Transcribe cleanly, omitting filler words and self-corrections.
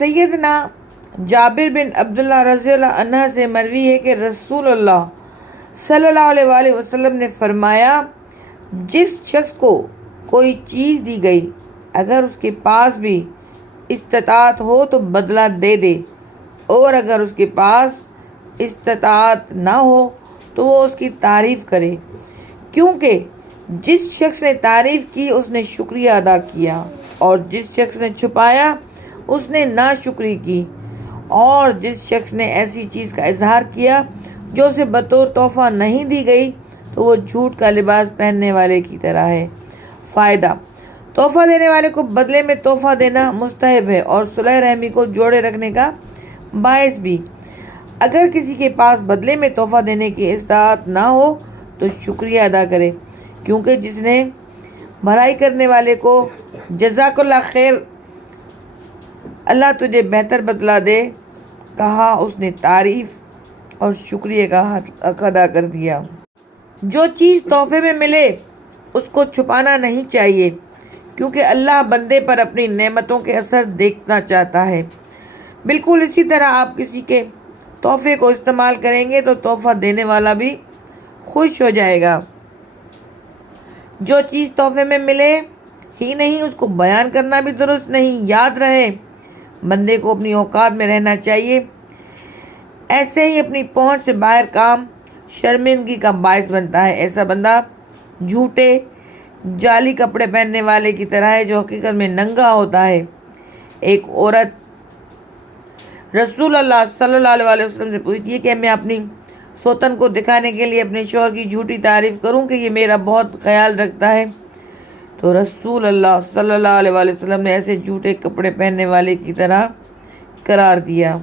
سیدنا جابر بن عبداللہ رضی اللہ عنہ سے مروی ہے کہ رسول اللہ صلی اللہ علیہ وآلہ وسلم نے فرمایا، جس شخص کو کوئی چیز دی گئی اگر اس کے پاس بھی استطاعت ہو تو بدلہ دے دے، اور اگر اس کے پاس استطاعت نہ ہو تو وہ اس کی تعریف کرے، کیونکہ جس شخص نے تعریف کی اس نے شکریہ ادا کیا، اور جس شخص نے چھپایا اس نے ناشکری کی، اور جس شخص نے ایسی چیز کا اظہار کیا جو اسے بطور تحفہ نہیں دی گئی تو وہ جھوٹ کا لباس پہننے والے کی طرح ہے۔ فائدہ: تحفہ دینے والے کو بدلے میں تحفہ دینا مستحب ہے اور صلح رحمی کو جوڑے رکھنے کا باعث بھی۔ اگر کسی کے پاس بدلے میں تحفہ دینے کی استطاعت نہ ہو تو شکریہ ادا کرے، کیونکہ جس نے بھلائی کرنے والے کو جزاک اللہ خیر، اللہ تجھے بہتر بدلہ دے کہا، اس نے تعریف اور شکریہ کا حق ادا کر دیا۔ جو چیز تحفے میں ملے اس کو چھپانا نہیں چاہیے، کیونکہ اللہ بندے پر اپنی نعمتوں کے اثر دیکھنا چاہتا ہے۔ بالکل اسی طرح آپ کسی کے تحفے کو استعمال کریں گے تو تحفہ دینے والا بھی خوش ہو جائے گا۔ جو چیز تحفے میں ملے ہی نہیں اس کو بیان کرنا بھی درست نہیں۔ یاد رہے، بندے کو اپنی اوقات میں رہنا چاہیے، ایسے ہی اپنی پہنچ سے باہر کام شرمندگی کا باعث بنتا ہے۔ ایسا بندہ جھوٹے جعلی کپڑے پہننے والے کی طرح ہے جو حقیقت میں ننگا ہوتا ہے۔ ایک عورت رسول اللہ صلی اللہ علیہ وسلم سے پوچھتی ہے کہ میں اپنی سوتن کو دکھانے کے لیے اپنے شوہر کی جھوٹی تعریف کروں کہ یہ میرا بہت خیال رکھتا ہے، تو رسول اللہ صلی اللہ علیہ وسلم نے ایسے جھوٹے کپڑے پہننے والے کی طرح قرار دیا۔